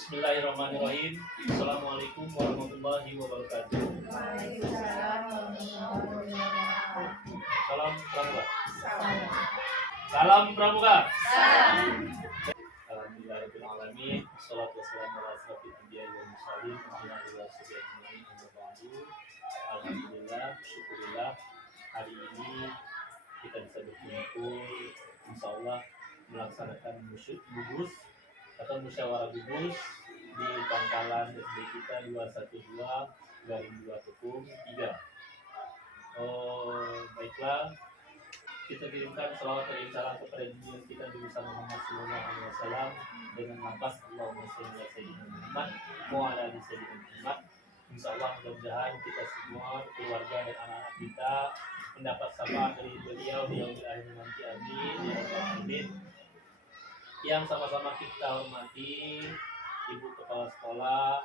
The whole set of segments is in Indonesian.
Bismillahirrahmanirrahim. Assalamualaikum warahmatullahi wabarakatuh. Salam pramuka. Salam pramuka. Alhamdulillahirabbil alamin. Wassalatu wassalamu ala asyrofil anbiya'i wal mursalin wa ala alihi washabihi ajmain. Amma ba'du. Alhamdulillah, syukurillah hari ini kita bisa berkumpul insyaallah melaksanakan gugus atau musyawarah gugus di pangkalan SD kita 212 Garing 2 Tekung 3. Baiklah, kita kirimkan salawat dan salam kepada junjungan kita Nabi Muhammad sallallahu alaihi wasallam dengan lafaz Allahumma shalli ala sayyidina Muhammad wa ala ali sayyidina Muhammad. Insyaallah mudah-mudahan kita semua, keluarga dan anak-anak kita mendapat syafaat dari beliau di yaumil akhir nanti, amin ya rabbal alamin. Yang sama-sama kita hormati Ibu Kepala Sekolah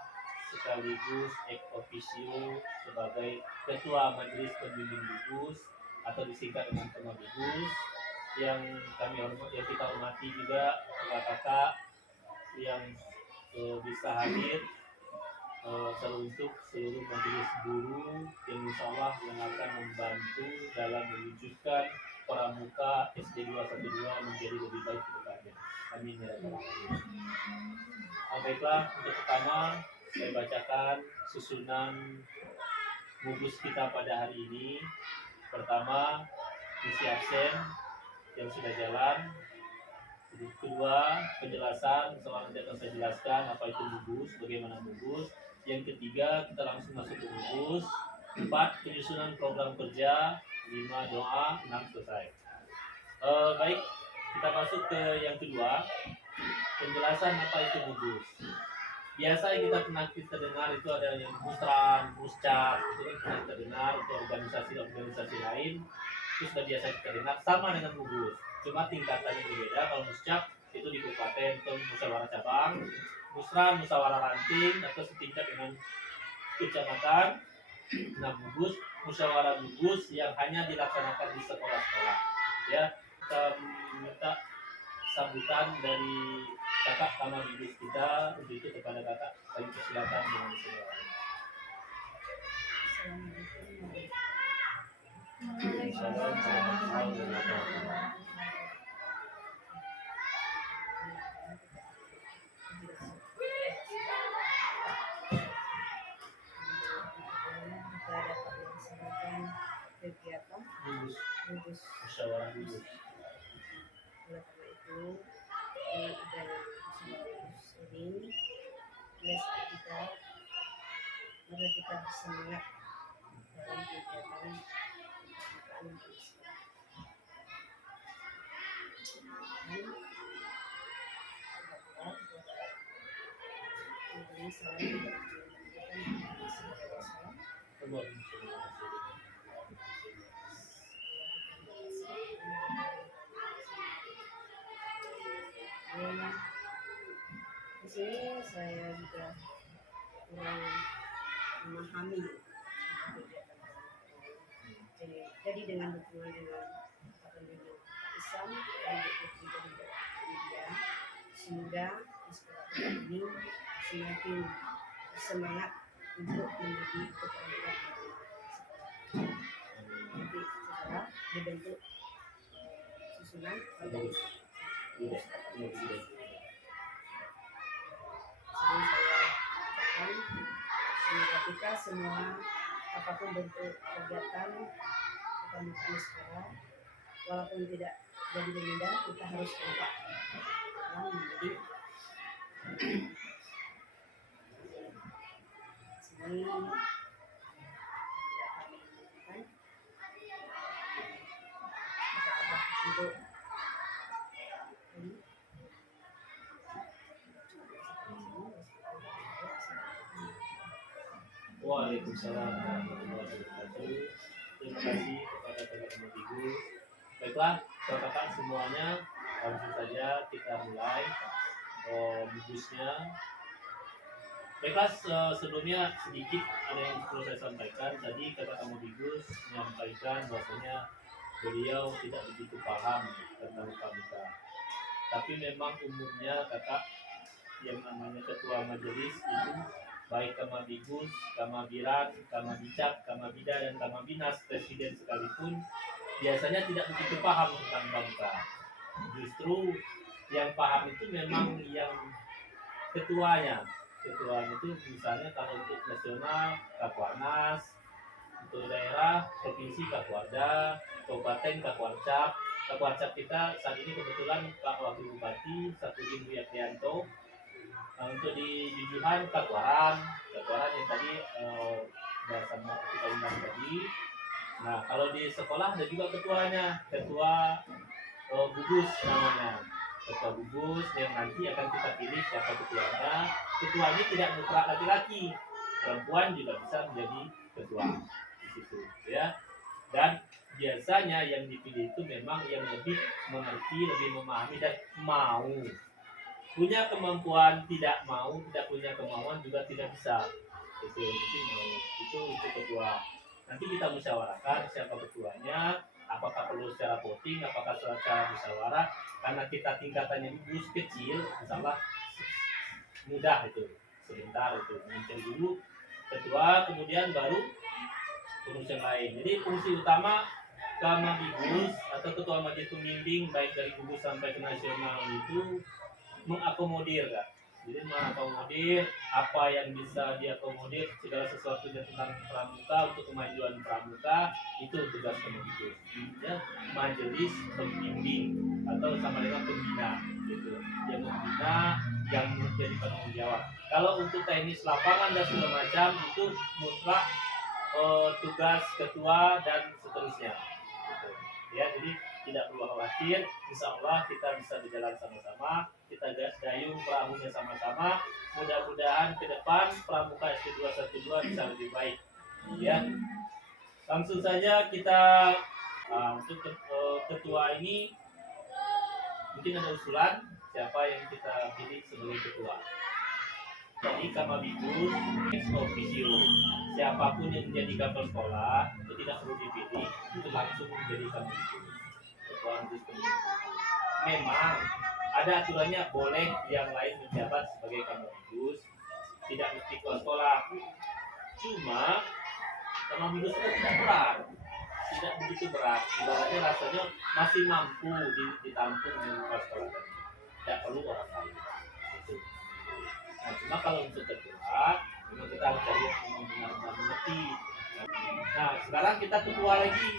sekaligus ex officio sebagai Ketua Majelis Pembimbing Gugus atau disingkat dengan Ketua Gugus, yang kita hormati juga kakak-kakak yang bisa hadir untuk seluruh majelis guru yang insyaallah yang akan membantu dalam mewujudkan pramuka SD 212 menjadi lebih baik ke depannya. Amin ya rabbal alamin. Baiklah, untuk pertama saya bacakan susunan gugus kita pada hari ini. Pertama, isi absen yang sudah jalan. Kedua, penjelasan, soal nanti akan saya jelaskan apa itu gugus, bagaimana gugus. Yang ketiga, kita langsung masuk ke gugus. 4, penyusunan program kerja. 5, doa. 6, selesai. Baik, kita masuk ke yang kedua, penjelasan apa itu gugus. Biasa yang kita dengar itu ada yang musran, muscak, itu kan pernah kita dengar untuk organisasi lain. Itu sudah biasa kita dengar, sama dengan gugus, cuma tingkatannya berbeda. Kalau muscak itu di kabupaten atau musyawarah cabang, musran musyawarah ranting atau setingkat dengan kecamatan. Nah, gugus musyawarah gugus yang hanya dilaksanakan di sekolah-sekolah. Ya, kita minta sambutan dari kakak kamar gugus kita untuk itu kepada kakak. Kami persilakan dengan segala. Kegiatan gugus Musyawarah gugus. oleh karena itu dengan adanya gugus ini kita mari kita bersemangat dalam kegiatan kemerdekaan Indonesia. Ini selalu di sini saya juga kurang memahami kegiatan. Jadi dengan dukungan dengan Islam dan media, semoga di sekolah ini semakin semangat untuk menjadi keperluan nanti setelah dibentuk susunan gugus. Jadi saya ucapkan semoga kita semua apapun bentuk kegiatan kita melakukan sekolah, walaupun tidak jadi mudah, kita harus kompak dan menjadi sini untuk Waalaikumsalam warahmatullahi wabarakatuh. Terima kasih kepada teman-teman gugus. Baiklah, kakak semuanya, langsung saja kita mulai gugusnya. Baiklah, sebelumnya sedikit ada yang perlu saya sampaikan. Tadi kakak gugus menyampaikan bahwasanya beliau tidak begitu paham tentang pramuka. Tapi memang umumnya kakak yang namanya ketua majelis itu baik Kamabigus, Kamabiran, Kamabicak, Kamabida dan Kamabinas presiden sekalipun biasanya tidak begitu paham tentang bangsa. Justru yang paham itu memang yang ketuanya. Ketuanya itu misalnya kalau untuk nasional Kakwarnas, untuk daerah provinsi Kakwarda, kabupaten Kakwarcap. Kakwarcap kita saat ini kebetulan Pak Wakil Bupati Sapudin Wiyakianto. Untuk di Jujuhan Kakwaran yang tadi udah sama kita undang tadi. Nah kalau di sekolah ada juga ketuanya, ketua gugus namanya, ketua gugus yang nanti akan kita pilih siapa ketuanya. Ketua ini tidak mutlak laki-laki, perempuan juga bisa menjadi ketua di situ ya. Dan biasanya yang dipilih itu memang yang lebih mengerti, lebih memahami dan mau. Punya kemampuan, tidak mau, tidak punya kemauan juga tidak bisa. Itu nanti mau itu ketua. Nanti kita musyawarahkan siapa ketuanya, apakah perlu secara voting, apakah secara musyawarah. Karena kita tingkatannya gugus kecil, misalnya mudah itu, sebentar itu mencari dulu ketua, kemudian baru pengurus yang lain. Jadi fungsi utama Kamabigus atau ketua majelis pembimbing baik dari gugus sampai ke nasional itu mengakomodir kan. Jadi mengakomodir apa yang bisa diakomodir, segala sesuatunya tentang pramuka untuk kemajuan pramuka itu tugas Kamabigus ya, majelis pembimbing atau sama dengan pembina gitu, yang membina, yang menjadi penanggung jawab. Kalau untuk teknis lapangan dan segala macam itu mutlak tugas ketua dan seterusnya gitu. Ya, jadi tidak perlu khawatir, insya Allah kita bisa berjalan sama-sama, kita dayung perahunya sama-sama, mudah-mudahan ke depan pramuka SD212 bisa lebih baik ya. Langsung saja kita untuk ketua ini mungkin ada usulan siapa yang kita pilih sebagai ketua. Jadi Kamabigus ex officio, siapapun yang menjadi kepala sekolah itu tidak perlu dipilih, itu langsung menjadi Kamabigus. Memang ada aturannya, boleh yang lain menjabat sebagai Kamabigus, tidak mesti kepala sekolah. Cuma Kamabigus itu tidak berat, tidak begitu berat. Ibaratnya rasanya masih mampu ditampung dengan kepala sekolah. Tidak perlu orang lain. Itu. Nah, cuma kalau untuk ketua, memang kita harus cari yang benar-benar mengerti. Nah, sekarang kita ketua lagi,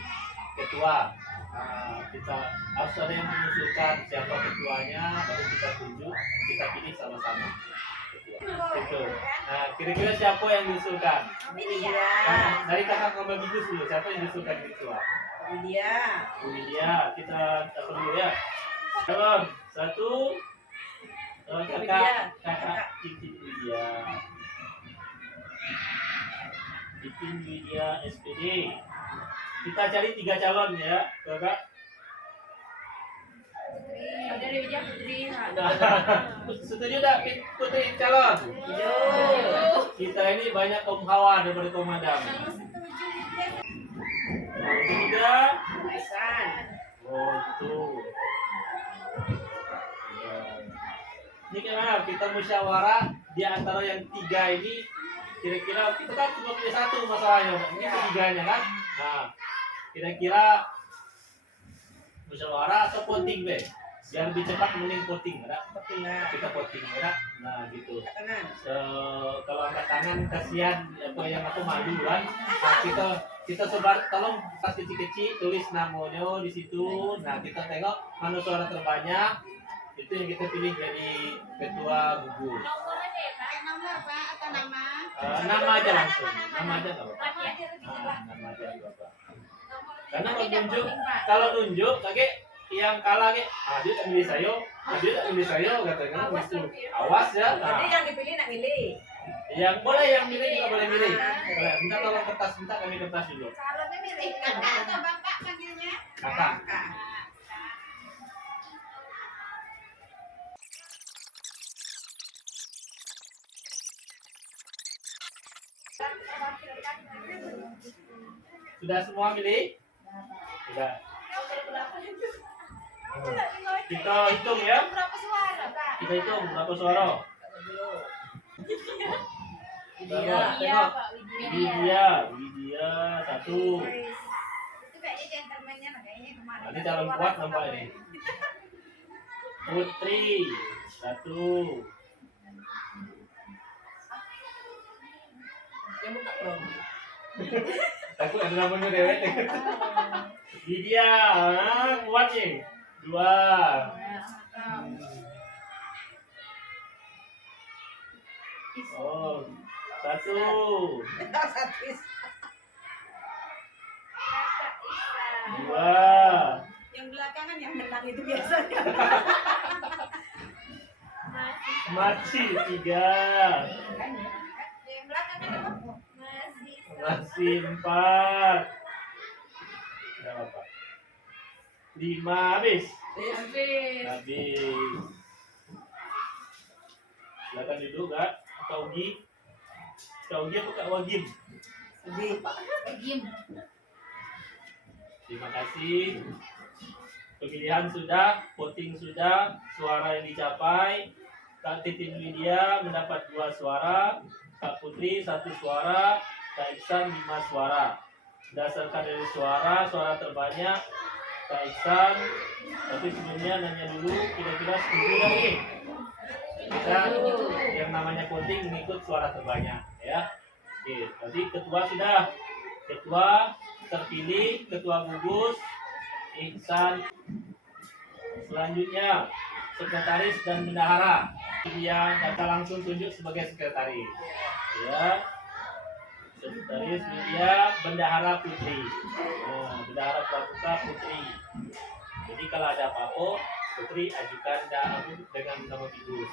ketua. Nah, kita harus ada yang mengusulkan siapa ketuanya, baru kita tunjuk, kita pilih sama-sama ketua. Gitu. Nah, kira-kira siapa yang diusulkan? Nah, dari kakak Kamabigus dulu, siapa yang diusulkan ketua? Widya, kita dulu ya. Dalam 1, kakak Titin Widya SPD. Kita cari 3 calon ya, kakak. Dari Widya Putri. Setuju tak Putri calon? Kita ini banyak kaum hawa daripada kaum adam. Tiga. Oh itu. Ini gimana? Kita musyawarah di antara yang 3 ini, kira-kira kita kan cuma pilih 1 masalahnya, ini ketiganya kan? Nah, kira-kira musyawarah atau voting deh, biar lebih cepat mending voting, ada? Kita voting, ada? Nah gitu. Kalau angkat tangan kasihan, apa yang aku malu kan? Nah, kita sebar, tolong pas kecil-kecil tulis namanya di situ. Nah kita tengok mana suara terbanyak. Itu yang kita pilih jadi ketua gugus. Nomor Pak atau nama? Nama aja langsung, nama aja nggak apa-apa. Nama aja nggak apa-apa. Karena kalau nunjuk, kakek yang kalah kakek, dia tak milih saya, dia tak milih saya, katanya gitu. Awas ya. Jadi yang dipilih nak milih. Yang boleh yang milih juga boleh milih. Minta tolong kertas, minta kami kertas dulu. Calonnya milih kakak atau bapak panggilnya? Kakak. Sudah semua milih? Sudah. Kita hitung ya. Berapa suara Pak? Kita hitung berapa suara. Tengok. Pak Widya satu. Itu kayaknya gentleman-nya lah, kayaknya kemarin. Nanti calon kuat nampak ini. Putri satu. Yang buka prom. Aku ada namanya dewek. Widya, kuat sih. Dua. Oh, satu. Dua. Yang belakangan yang menang itu biasanya. Masih tiga. Yang belakangan apa? Masih empat. Berapa Pak? Lima habis. Habis. Silakan duduk Kak. Kak Ugi. Kak Ugi apa Kak Wagim? Terima kasih. Pemilihan sudah, voting sudah, suara yang dicapai. Kak Titin Widya mendapat 2 suara, Kak Putri 1 suara, Kak Iksan 5 suara. Berdasarkan dari suara terbanyak Kak Iksan. Tapi sebelumnya nanya dulu, kira-kira setuju nggak nih? Kita yang namanya voting mengikut suara terbanyak, ya. Oke, tadi ketua sudah. Ketua terpilih, ketua gugus, Iksan. Selanjutnya, sekretaris dan bendahara. Dia data langsung tunjuk sebagai sekretaris. Ya. Sekretaris media bendahara Putri. Nah, bendahara pramuka Putri. Jadi kalau ada apa-apa, Putri ajukan dengan nama Bigus.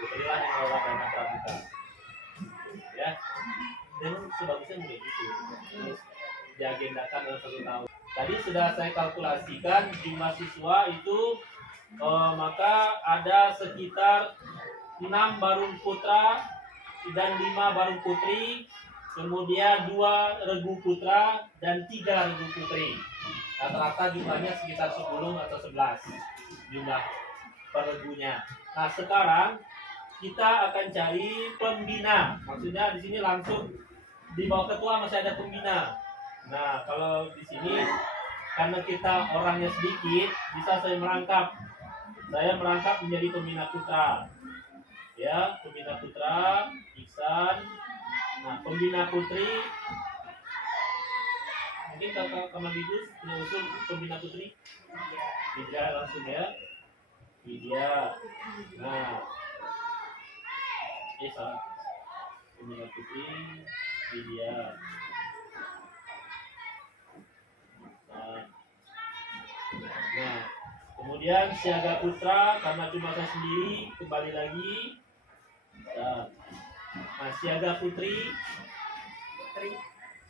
Putri lah yang mengelola dana pramuka. Ya. Dan sebagusnya begitu. Diagendakan dalam 1 tahun. Tadi sudah saya kalkulasikan jumlah siswa itu maka ada sekitar 6 barung putra dan 5 barung putri, kemudian 2 regu putra dan 3 regu putri. Rata-rata jumlahnya sekitar 10 atau 11 jumlah per regunya. Nah, sekarang kita akan cari pembina. Maksudnya di sini langsung di bawah ketua masih ada pembina. Nah, kalau di sini karena kita orangnya sedikit, bisa saya merangkap. Saya merangkap menjadi pembina putra. Ya, pembina putra, Iksan. Nah, pembina putri. Mungkin kakak Kamadigus punya usul pembina putri. Widya langsung ya. Widya. Nah, salah. Pembina putri, Widya. Nah, kemudian siaga putra karena cuma saya sendiri kembali lagi. Nah, siaga putri.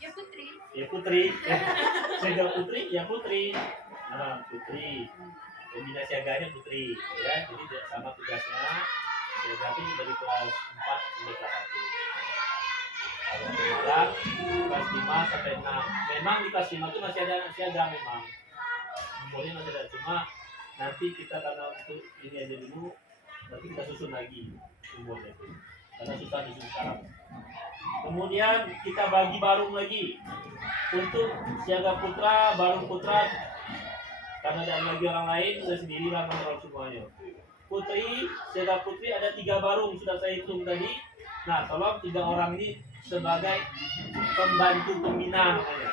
Ya Putri. Ya Putri. Siaga putri ya Putri. Nah, Putri. Pembina siaganya Putri, ya. Jadi sama tugasnya. Siaga itu dari kelas 4 sampai kelas 1. Kalau sekarang kelas 5 sampai 6. Memang di kelas 5 itu masih ada siaga memang. Umurnya masih ada, cuma nanti kita karena untuk ini aja dulu, nanti kita susun lagi umurnya itu karena susah disusun sekarang. Kemudian kita bagi barung lagi untuk siaga putra, barung putra karena ada lagi orang lain, saya sendiri lah mengontrol semuanya. Putri, siaga putri ada 3 barung sudah saya hitung tadi. Nah, tolong 3 orang ini sebagai pembantu pembina namanya.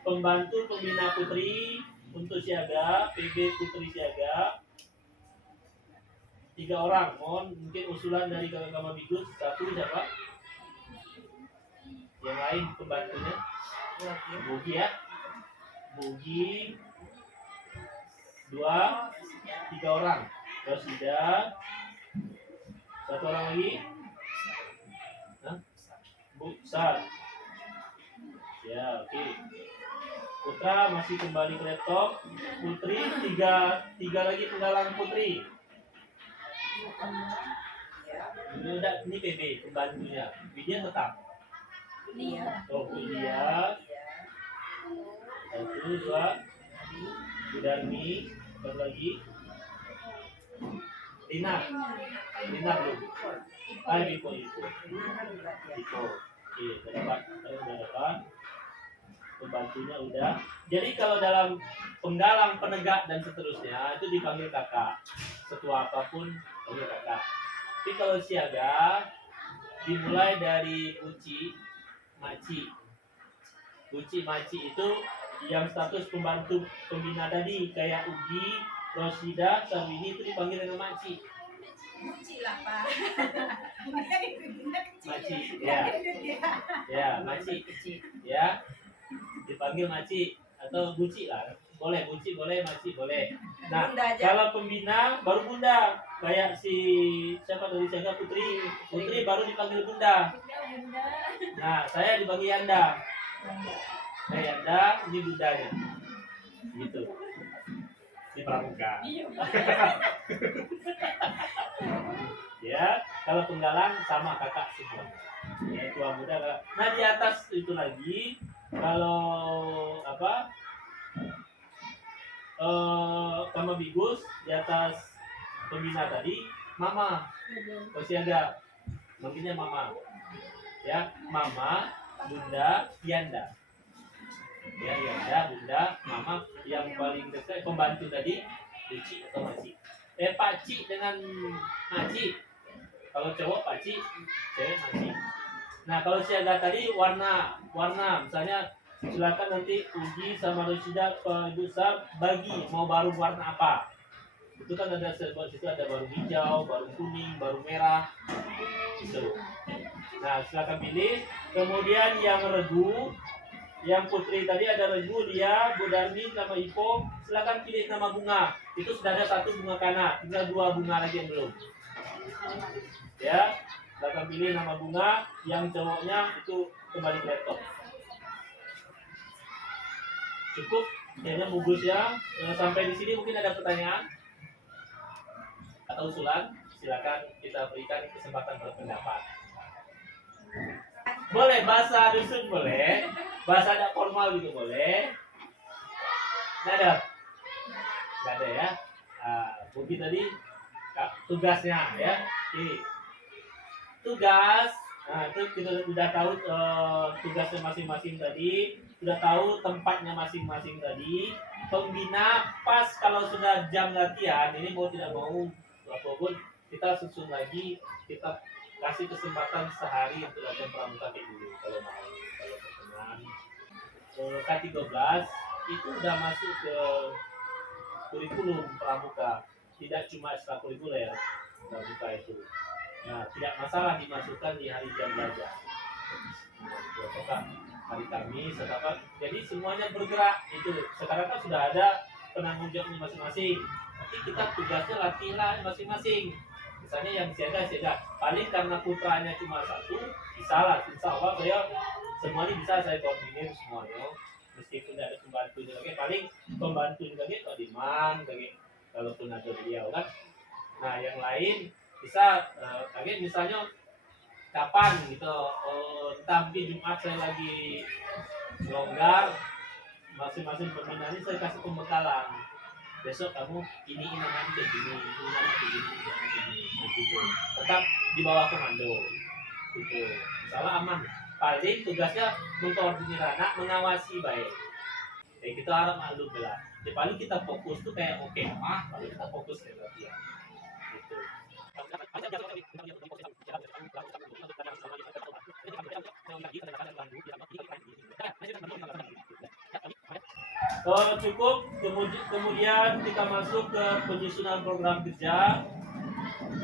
Pembantu pembina putri untuk siaga, PB Putri siaga 3 orang. Mohon mungkin usulan dari kakak Kamadigus. 1 siapa? Yang lain pembantunya? Bugi ya. Bugi 2, 3 orang. Rosida 1 orang lagi. Buksar. Ya, oke. Putra masih kembali ke laptop. Putri 3 lagi penggalang putri. Ini PB pembantunya. Widya tetap. Oh, Widya. 1, 2. Sudarmi. 1 lagi. Lina belum. Ipo. Nah, berarti ya. Ipo. Oke, udah dapat. Pembantunya udah. Jadi kalau dalam penggalang, penegak dan seterusnya itu dipanggil kakak. Setua apapun panggil kakak. Tapi kalau siaga dimulai dari buci, maci. Buci, maci itu yang status pembantu pembina tadi kayak Ugi, Rosida, Sarwini itu dipanggil dengan maci. Buci lah Pak. Bunda itu bunda kecil. Maci, ya. Ya, maci. Ya. Dipanggil maci atau buci lah. Boleh buci, boleh maci, boleh. Nah, Bunda aja. kalau pembina baru bunda. Kayak si siapa tadi saya Putri. Putri baru dipanggil bunda. Nah, saya dipanggil Yanda. Saya Yanda, ini bundanya. Gitu. Di pramuka. Ya, kalau penggalang sama kakak semua. Ya, tua muda kakak. Nah, di atas itu lagi kalau apa? Sama bigus di atas pembina tadi mama. Siaga. Manggilnya mama. Ya, mama, bunda, Yanda. Ya, Yanda, bunda, mama, yang paling dekat pembantu tadi Uci atau Maci. Pakcik dengan Maci. Kalau cowok Pakcik, cewek Maci. Nah, kalau siaga tadi warna misalnya silakan nanti Uji sama Rosida besar bagi mau baru warna apa. Itu kan ada serba situ, ada baru hijau, baru kuning, baru merah. Gitu. Nah, silakan pilih. Kemudian yang regu, yang Putri tadi ada regu, dia, Bu Darmin sama Ipo, silakan pilih nama bunga. Itu sudah ada 1 bunga kana, tinggal 2 bunga lagi yang belum. Ya, silakan pilih nama bunga. Yang cowoknya itu kembali ke laptop. Cukup, kayaknya bagus ya. Sampai di sini mungkin ada pertanyaan atau usulan, silakan kita berikan kesempatan berpendapat. Boleh bahasa dusun boleh, bahasa ada formal gitu boleh. Nggak ada ya. Mungkin tadi tugasnya ya. Jadi, tugas. Nah, itu kita sudah tahu tugasnya masing-masing tadi, sudah tahu tempatnya masing-masing tadi. Pembina pas kalau sudah jam latihan, ini mau tidak mau apapun kita susun lagi, kita kasih kesempatan sehari untuk latihan pramuka dulu kalau mau, kalau berkenan. K13 itu udah masuk ke kurikulum pramuka, tidak cuma ekstrakurikuler pramuka itu. Nah, tidak masalah dimasukkan di hari jam belajar. Hari Kamis, apa? Jadi semuanya bergerak itu. Sekarang kan sudah ada penanggung jawabnya masing-masing. Tapi kita tugasnya latihan masing-masing. Misalnya yang siaga. Paling karena putranya cuma 1, bisa lah. Insya Allah saya semuanya bisa saya koordinir semuanya. Meskipun ada pembantunya lagi, paling pembantunya lagi Pak Diman, lagi kalaupun ada beliau kan. Nah, yang lain bisa misalnya kapan gitu, entah mungkin Jumat saya lagi longgar, masing-masing pembina ini saya kasih pembekalan. Besok kamu ini nanti begini, ini nanti begini, begitu. Tetap di bawah komando, gitu. Salah aman. Paling tugasnya mengkoordinir anak, mengawasi baik. Kayak kita harap maklum lah. Jadi paling kita fokus tuh kayak paling kita fokus kayak latihan. Gitu. Cukup. Kemudian kita masuk ke penyusunan program kerja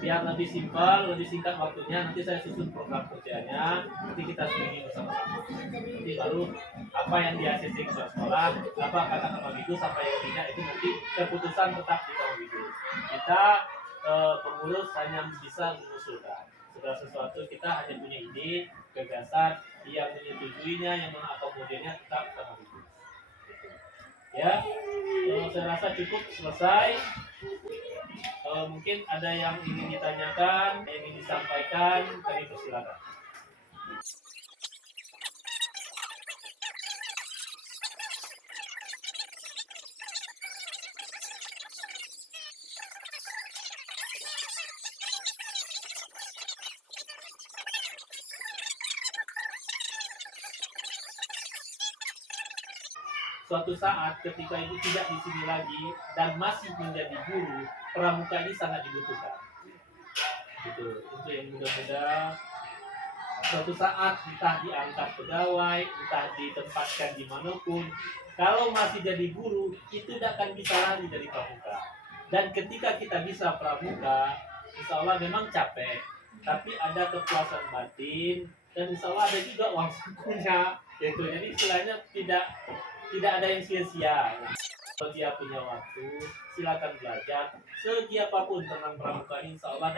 biar lebih simpel, lebih singkat waktunya. Nanti saya susun program kerjanya, nanti kita screening bersama-sama. Nanti baru apa yang di ACC sekolah, apa kata sama itu sampai yang tidak, itu nanti keputusan tetap di kamu itu. Kita pengurus hanya bisa mengusulkan. Segala sesuatu kita hanya punya ide, gagasan, yang menyetujuinya, yang mengakomodirnya tetap sama itu. Ya, saya rasa cukup, selesai. Mungkin ada yang ingin ditanyakan, yang ingin disampaikan, kami persilakan. suatu saat ketika ibu tidak di sini lagi dan masih menjadi guru, pramuka ini sangat dibutuhkan. Gitu. Itu yang mudah-mudahan suatu saat entah diangkat pegawai, entah ditempatkan dimanapun, kalau masih jadi guru itu tidak akan bisa lari dari pramuka. Dan ketika kita bisa pramuka, insya Allah memang capek, tapi ada kepuasan batin dan insya Allah ada juga uang sakunya. Gitu. Jadi istilahnya tidak ada yang sia-sia. Kalau dia punya waktu, silakan belajar. Segiapapun tentang pramuka ini, insya Allah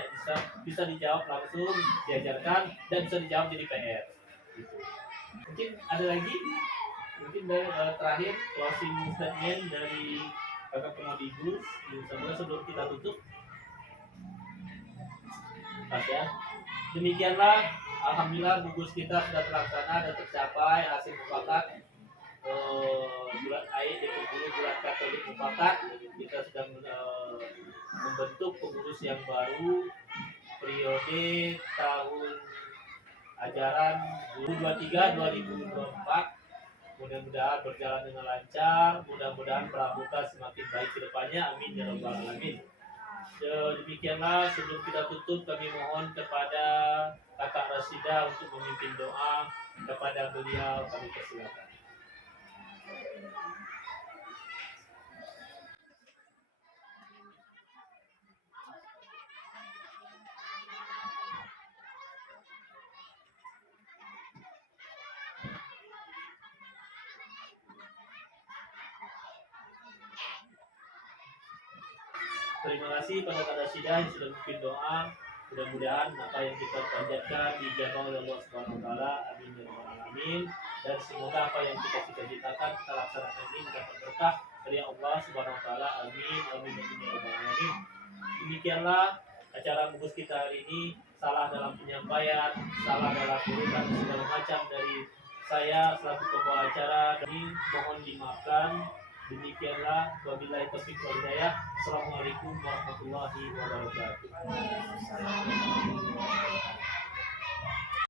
bisa dijawab langsung, diajarkan dan bisa dijawab jadi PR. Gitu. Mungkin ada lagi, mungkin dari terakhir closing statement dari kakak pengabdi sebelum kita tutup. Pas ya. Demikianlah, alhamdulillah gugus kita sudah terlaksana dan tercapai hasil mufakat. Bulan Aid di bulan Katolik mufakat, kita sedang membentuk pengurus yang baru periode tahun ajaran 2023-2024. Mudah-mudahan berjalan dengan lancar, mudah-mudahan pramuka semakin baik ke depannya, amin ya rabbal alamin. Demikianlah, sebelum kita tutup kami mohon kepada Kakak Rasida untuk memimpin doa. Kepada beliau kami persilakan. Terima kasih pada Kak Rasida yang sudah memimpin doa. Mudah-mudahan apa yang kita panjatkan dijabah oleh Allah Subhanahu wa taala. Amin ya rabbal alamin. Dan semoga apa yang kita cita-citakan kita laksanakan ini mendapat berkah dari Allah Subhanahu wa taala. Amin. Amin ya rabbal alamin. Demikianlah acara bungkus kita hari ini. Salah dalam penyampaian, salah dalam urutan segala macam dari saya selaku pembawa acara ini mohon dimaafkan. Demikianlah, wabillahi taufiq wal hidayah. Assalamualaikum warahmatullahi wabarakatuh.